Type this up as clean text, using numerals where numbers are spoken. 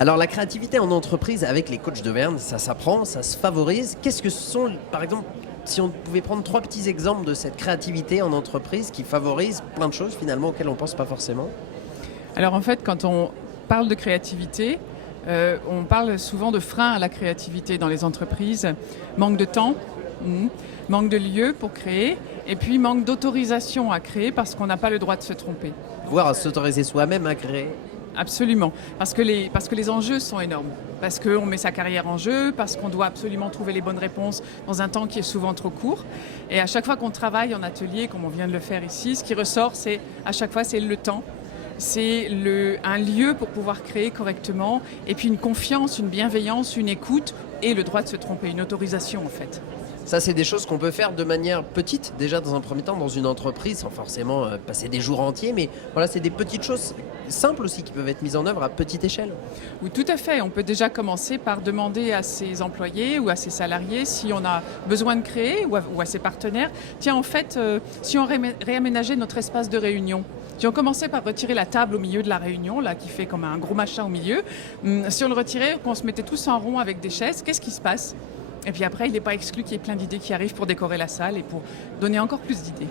Alors la créativité en entreprise avec les coachs de Verne, ça s'apprend, ça se favorise. Qu'est-ce que ce sont, par exemple, si on pouvait prendre trois petits exemples de cette créativité en entreprise qui favorise plein de choses finalement auxquelles on ne pense pas forcément? Alors en fait, quand on parle de créativité, on parle souvent de frein à la créativité dans les entreprises. Manque de temps, manque de lieu pour créer, et puis manque d'autorisation à créer parce qu'on n'a pas le droit de se tromper. Voire à s'autoriser soi-même à créer. Absolument, parce que les enjeux sont énormes, parce qu'on met sa carrière en jeu, parce qu'on doit absolument trouver les bonnes réponses dans un temps qui est souvent trop court. Et à chaque fois qu'on travaille en atelier, comme on vient de le faire ici, ce qui ressort, c'est à chaque fois, c'est le temps. C'est un lieu pour pouvoir créer correctement, et puis une confiance, une bienveillance, une écoute et le droit de se tromper, une autorisation en fait. Ça, c'est des choses qu'on peut faire de manière petite, déjà dans un premier temps, dans une entreprise, sans forcément passer des jours entiers. Mais voilà, c'est des petites choses simples aussi qui peuvent être mises en œuvre à petite échelle. Oui, tout à fait. On peut déjà commencer par demander à ses employés ou à ses salariés si on a besoin de créer ou à ses partenaires. Tiens, en fait, si on réaménageait notre espace de réunion, si on commençait par retirer la table au milieu de la réunion, là, qui fait comme un gros machin au milieu, si on le retirait, qu'on se mettait tous en rond avec des chaises, qu'est-ce qui se passe? Et puis après, il n'est pas exclu qu'il y ait plein d'idées qui arrivent pour décorer la salle et pour donner encore plus d'idées.